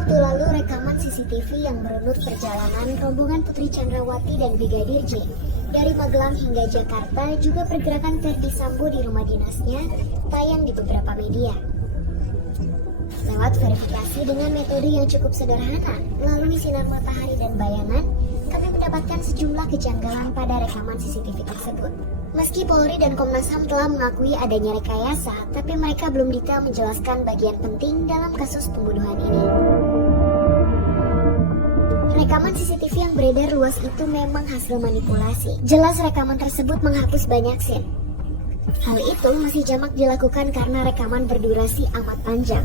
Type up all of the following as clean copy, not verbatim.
waktu lalu, rekaman CCTV yang merunut perjalanan rombongan Putri Chandrawati dan Brigadir J dari Magelang hingga Jakarta, juga pergerakan Verdi Sambo di rumah dinasnya, tayang di beberapa media. Lewat verifikasi dengan metode yang cukup sederhana, melalui sinar matahari dan bayangan, kami mendapatkan sejumlah kejanggalan pada rekaman CCTV tersebut. Meski Polri dan Komnas HAM telah mengakui adanya rekayasa, tapi mereka belum detail menjelaskan bagian penting dalam kasus pembunuhan ini. Rekaman CCTV yang beredar luas itu memang hasil manipulasi. Jelas rekaman tersebut menghapus banyak scene. Hal itu masih jamak dilakukan karena rekaman berdurasi amat panjang.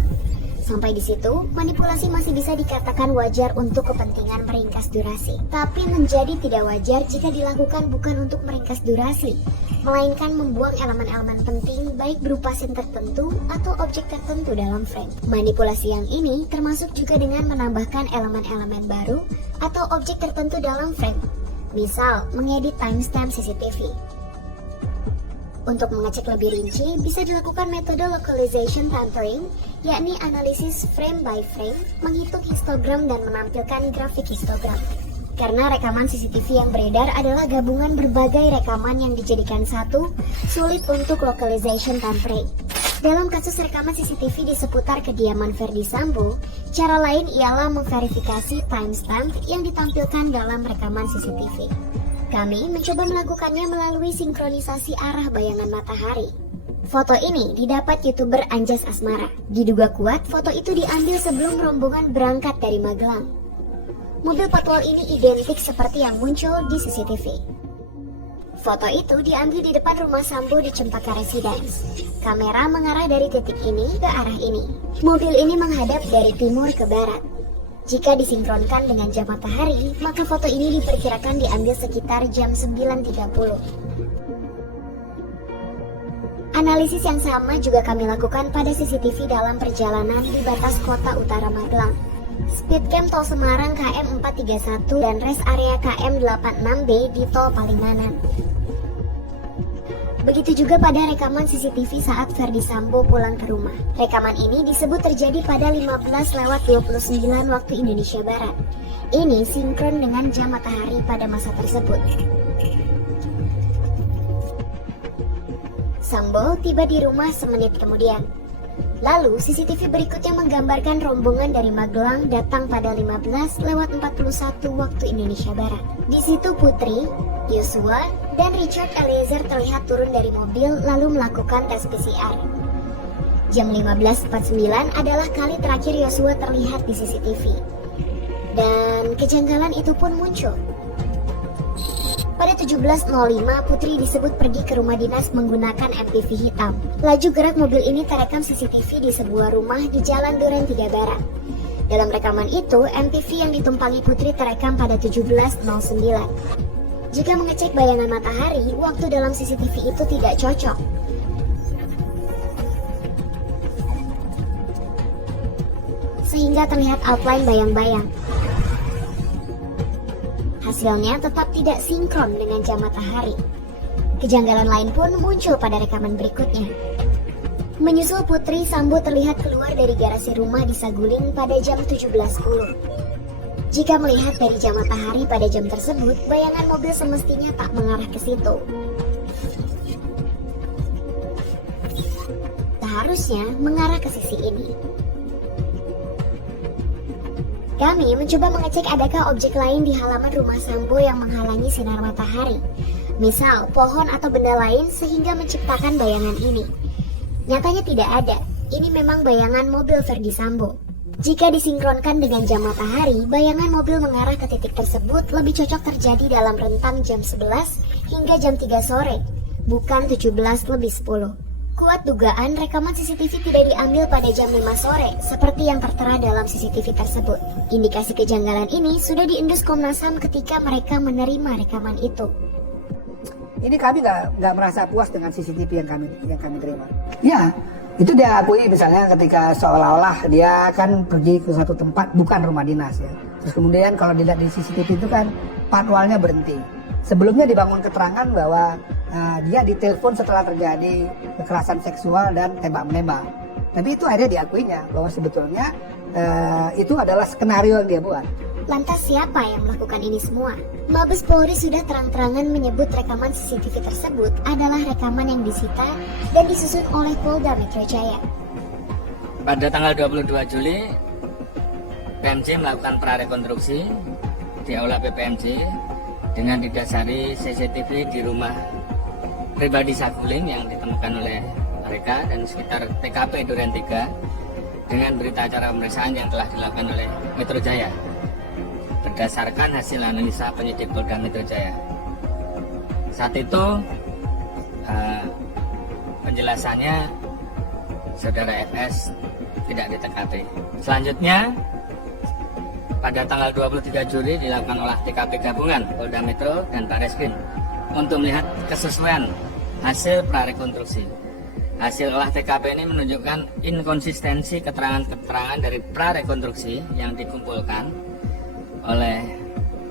Sampai di situ, manipulasi masih bisa dikatakan wajar untuk kepentingan meringkas durasi. Tapi menjadi tidak wajar jika dilakukan bukan untuk meringkas durasi, melainkan membuang elemen-elemen penting baik berupa scene tertentu atau objek tertentu dalam frame. Manipulasi yang ini termasuk juga dengan menambahkan elemen-elemen baru atau objek tertentu dalam frame. Misal, mengedit timestamp CCTV. Untuk mengecek lebih rinci, bisa dilakukan metode localization tampering, yakni analisis frame by frame, menghitung histogram dan menampilkan grafik histogram. Karena rekaman CCTV yang beredar adalah gabungan berbagai rekaman yang dijadikan satu, sulit untuk localization tampering. Dalam kasus rekaman CCTV di seputar kediaman Verdi Sambo, cara lain ialah memverifikasi timestamp yang ditampilkan dalam rekaman CCTV. Kami mencoba melakukannya melalui sinkronisasi arah bayangan matahari. Foto ini didapat YouTuber Anjas Asmara. Diduga kuat, foto itu diambil sebelum rombongan berangkat dari Magelang. Mobil patwal ini identik seperti yang muncul di CCTV. Foto itu diambil di depan rumah Sambo di Cempaka Residence. Kamera mengarah dari titik ini ke arah ini. Mobil ini menghadap dari timur ke barat. Jika disinkronkan dengan jam matahari, maka foto ini diperkirakan diambil sekitar jam 9.30. Analisis yang sama juga kami lakukan pada CCTV dalam perjalanan di batas kota utara Magelang. Speedcam tol Semarang KM 431 dan rest area KM 86B di tol Palimanan. Begitu juga pada rekaman CCTV saat Verdi Sambo pulang ke rumah. Rekaman ini disebut terjadi pada 15:29 waktu Indonesia Barat. Ini sinkron dengan jam matahari pada masa tersebut. Sambo tiba di rumah semenit kemudian. Lalu CCTV berikutnya menggambarkan rombongan dari Magelang datang pada 15:41 waktu Indonesia Barat. Di situ Putri, Yosua, dan Richard Eliezer terlihat turun dari mobil lalu melakukan tes PCR. Jam 15.49 adalah kali terakhir Yosua terlihat di CCTV. Dan kejanggalan itu pun muncul. Pada 17.05, Putri disebut pergi ke rumah dinas menggunakan MPV hitam. Laju gerak mobil ini terekam CCTV di sebuah rumah di Jalan Duren 3 Barat. Dalam rekaman itu, MPV yang ditumpangi Putri terekam pada 17.09. Jika mengecek bayangan matahari, waktu dalam CCTV itu tidak cocok. Sehingga terlihat outline bayang-bayang. Hasilnya tetap tidak sinkron dengan jam matahari. Kejanggalan lain pun muncul pada rekaman berikutnya. Menyusul Putri, Sambo terlihat keluar dari garasi rumah di Saguling pada jam 17.10. Jika melihat dari jam matahari pada jam tersebut, bayangan mobil semestinya tak mengarah ke situ. Seharusnya mengarah ke sisi ini. Kami mencoba mengecek adakah objek lain di halaman rumah Sambo yang menghalangi sinar matahari. Misal, pohon atau benda lain sehingga menciptakan bayangan ini. Nyatanya tidak ada. Ini memang bayangan mobil Verdi Sambo. Jika disinkronkan dengan jam matahari, bayangan mobil mengarah ke titik tersebut lebih cocok terjadi dalam rentang jam 11 hingga jam 3 sore, bukan 17:10. Kuat dugaan rekaman CCTV tidak diambil pada jam 5 sore, seperti yang tertera dalam CCTV tersebut. Indikasi kejanggalan ini sudah diendus Komnas HAM ketika mereka menerima rekaman itu. Ini kami nggak merasa puas dengan CCTV yang kami terima. Ya, itu dia akui misalnya ketika seolah-olah dia kan pergi ke satu tempat bukan rumah dinas ya. Terus kemudian kalau dilihat di CCTV itu kan patwalnya berhenti. Sebelumnya dibangun keterangan bahwa dia ditelepon setelah terjadi kekerasan seksual dan tembak-menembak. Tapi itu akhirnya diakuinya bahwa sebetulnya itu adalah skenario yang dia buat. Lantas siapa yang melakukan ini semua? Mabes Polri sudah terang-terangan menyebut rekaman CCTV tersebut adalah rekaman yang disita dan disusun oleh Polda Metro Jaya. Pada tanggal 22 Juli, PMJ melakukan prarekonstruksi di aula PPMJ dengan didasari CCTV di rumah pribadi Saguling yang ditemukan oleh mereka dan sekitar TKP Duren 3 dengan berita acara pemeriksaan yang telah dilakukan oleh Metro Jaya berdasarkan hasil analisa penyidik Polda Metro Jaya. Saat itu penjelasannya saudara FS tidak di TKP. Selanjutnya pada tanggal 23 Juli dilakukan olah TKP gabungan Polda Metro dan Barreskrim untuk melihat kesesuaian hasil prarekonstruksi. Hasil olah TKP ini menunjukkan inkonsistensi keterangan-keterangan dari prarekonstruksi yang dikumpulkan oleh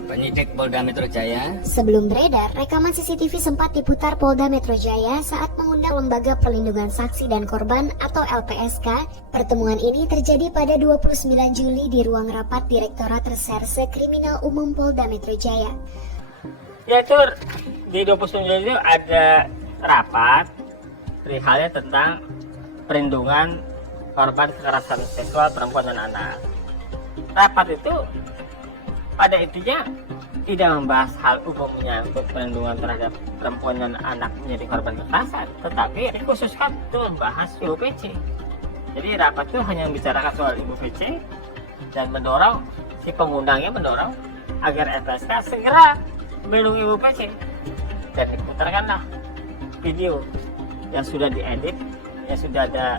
penyidik Polda Metro Jaya. Sebelum beredar, rekaman CCTV sempat diputar Polda Metro Jaya saat mengundang Lembaga Perlindungan Saksi dan Korban atau LPSK. Pertemuan ini terjadi pada 29 Juli di ruang rapat Direktorat Reserse Kriminal Umum Polda Metro Jaya. Yaitu di 29 Juli itu ada rapat perihalnya tentang perlindungan korban kekerasan seksual perempuan dan anak. Rapat itu pada intinya tidak membahas hal umum menyangkut perlindungan terhadap perempuan dan anak menjadi korban kekerasan, tetapi dikhususkan untuk membahas Ibu PC. Jadi rapat itu hanya membicarakan soal Ibu PC dan mendorong si pengundangnya mendorong agar FSK segera melindungi Ibu PC. Dan diputarkanlah video yang sudah diedit, yang sudah ada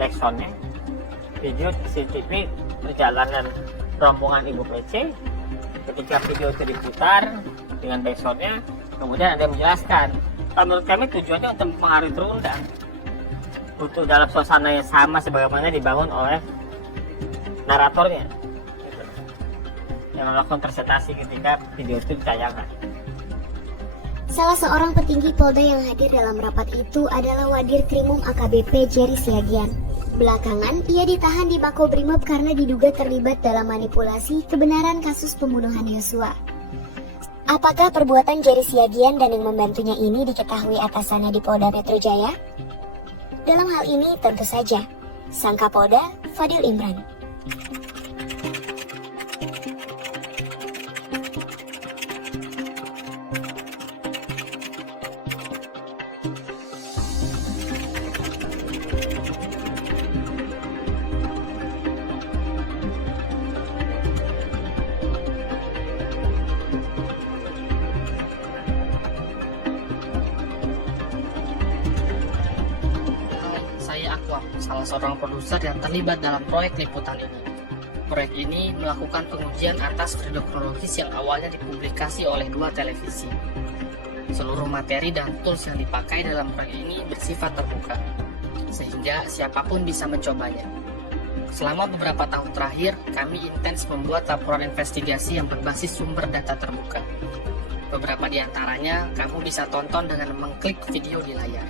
backsoundnya, video CCTV perjalanan rombongan Ibu PC. Ketika video itu diputar dengan backsoundnya, kemudian ada yang menjelaskan, menurut kami tujuannya untuk mempengaruhi terundang untuk dalam suasana yang sama sebagaimana dibangun oleh naratornya gitu, yang melakukan presentasi ketika video itu ditayangkan. Salah seorang petinggi Polda yang hadir dalam rapat itu adalah Wadir Krimum AKBP Jerry Siagian. Belakangan, ia ditahan di Makobrimob karena diduga terlibat dalam manipulasi kebenaran kasus pembunuhan Yosua. Apakah perbuatan Jerry Siagian dan yang membantunya ini diketahui atasannya di Polda Metro Jaya? Dalam hal ini tentu saja, sang Kapolda Fadil Imran. Saya Aqua, salah seorang produser yang terlibat dalam proyek liputan ini. Proyek ini melakukan pengujian atas video kronologis yang awalnya dipublikasi oleh 2 televisi. Seluruh materi dan tools yang dipakai dalam proyek ini bersifat terbuka, sehingga siapapun bisa mencobanya. Selama beberapa tahun terakhir, kami intens membuat laporan investigasi yang berbasis sumber data terbuka. Beberapa di antaranya kamu bisa tonton dengan mengklik video di layar.